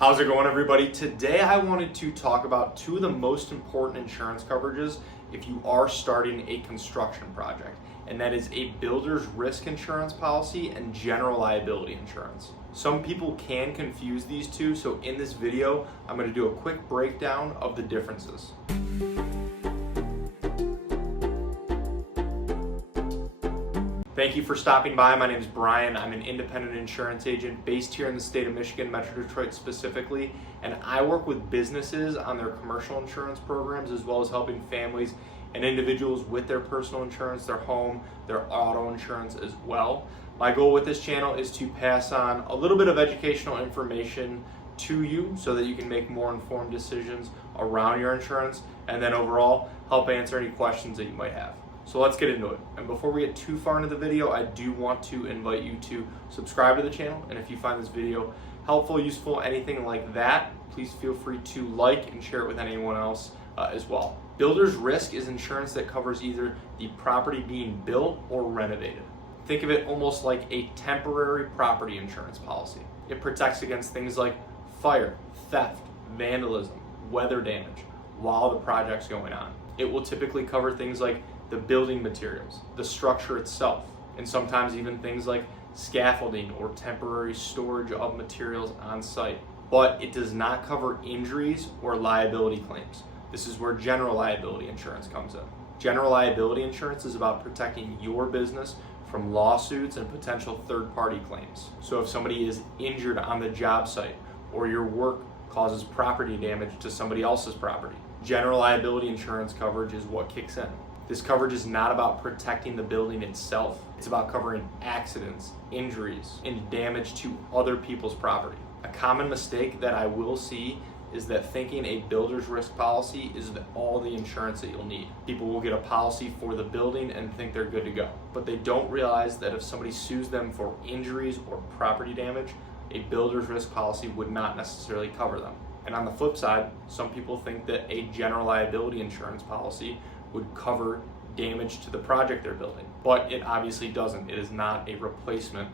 How's it going, everybody? Today I wanted to talk about two of the most important insurance coverages if you are starting a construction project, and that is a builder's risk insurance policy and general liability insurance. Some people can confuse these two, so in this video I'm going to do a quick breakdown of the differences. Thank you for stopping by. My name is Brian. I'm an independent insurance agent based here in the state of Michigan, Metro Detroit specifically, and I work with businesses on their commercial insurance programs as well as helping families and individuals with their personal insurance, their home, their auto insurance as well. My goal with this channel is to pass on a little bit of educational information to you so that you can make more informed decisions around your insurance and then overall help answer any questions that you might have. So let's get into it. And before we get too far into the video, I do want to invite you to subscribe to the channel. And if you find this video helpful, useful, anything like that, please feel free to like and share it with anyone else as well. Builder's risk is insurance that covers either the property being built or renovated. Think of it almost like a temporary property insurance policy. It protects against things like fire, theft, vandalism, weather damage while the project's going on. It will typically cover things like the building materials, the structure itself, and sometimes even things like scaffolding or temporary storage of materials on site. But it does not cover injuries or liability claims. This is where general liability insurance comes in. General liability insurance is about protecting your business from lawsuits and potential third-party claims. So if somebody is injured on the job site or your work causes property damage to somebody else's property, general liability insurance coverage is what kicks in. This coverage is not about protecting the building itself. It's about covering accidents, injuries, and damage to other people's property. A common mistake that I will see is that thinking a builder's risk policy is all the insurance that you'll need. People will get a policy for the building and think they're good to go. But they don't realize that if somebody sues them for injuries or property damage, a builder's risk policy would not necessarily cover them. And on the flip side, some people think that a general liability insurance policy would cover damage to the project they're building, but it obviously doesn't. It is not a replacement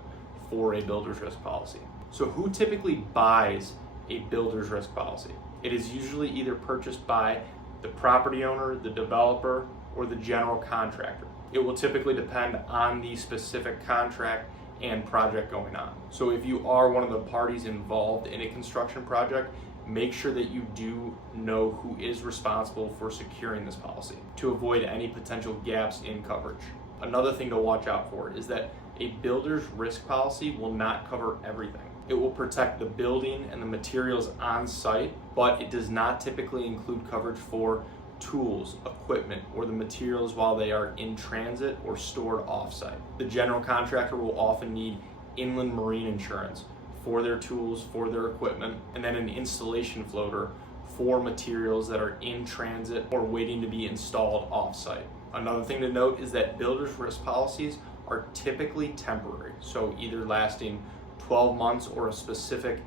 for a builder's risk policy. So who typically buys a builder's risk policy? It is usually either purchased by the property owner, the developer, or the general contractor. It will typically depend on the specific contract and project going on. So if you are one of the parties involved in a construction project, make sure that you do know who is responsible for securing this policy to avoid any potential gaps in coverage. Another thing to watch out for is that a builder's risk policy will not cover everything. It will protect the building and the materials on site, but it does not typically include coverage for tools, equipment, or the materials while they are in transit or stored off-site. The general contractor will often need inland marine insurance for their tools, for their equipment, and then an installation floater for materials that are in transit or waiting to be installed off-site. Another thing to note is that builder's risk policies are typically temporary, so either lasting 12 months or a specific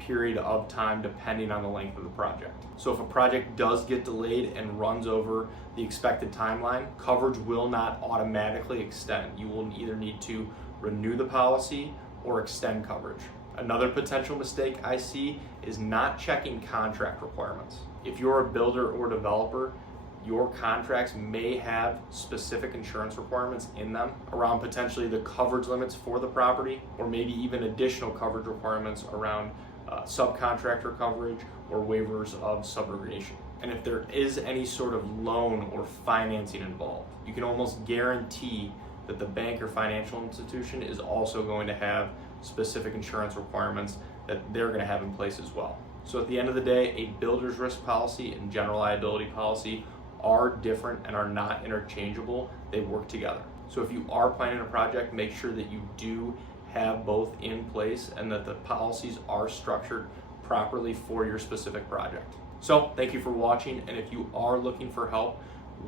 period of time depending on the length of the project. So if a project does get delayed and runs over the expected timeline, coverage will not automatically extend. You will either need to renew the policy or extend coverage. Another potential mistake I see is not checking contract requirements. If you're a builder or developer, your contracts may have specific insurance requirements in them around potentially the coverage limits for the property, or maybe even additional coverage requirements around subcontractor coverage or waivers of subrogation. And if there is any sort of loan or financing involved, you can almost guarantee that the bank or financial institution is also going to have specific insurance requirements that they're going to have in place as well. So at the end of the day, a builder's risk policy and general liability policy are different and are not interchangeable. They work together. So if you are planning a project, make sure that you do have both in place and that the policies are structured properly for your specific project. So thank you for watching, and if you are looking for help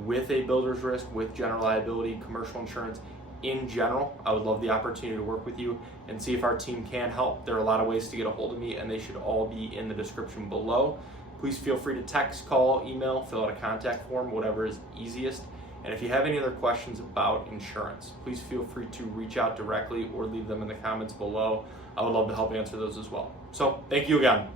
with a builder's risk, with general liability, commercial insurance in general, I would love the opportunity to work with you and see if our team can help. There are a lot of ways to get a hold of me, and they should all be in the description below. Please feel free to text, call, email, fill out a contact form, whatever is easiest. And if you have any other questions about insurance, please feel free to reach out directly or leave them in the comments below. I would love to help answer those as well. So thank you again.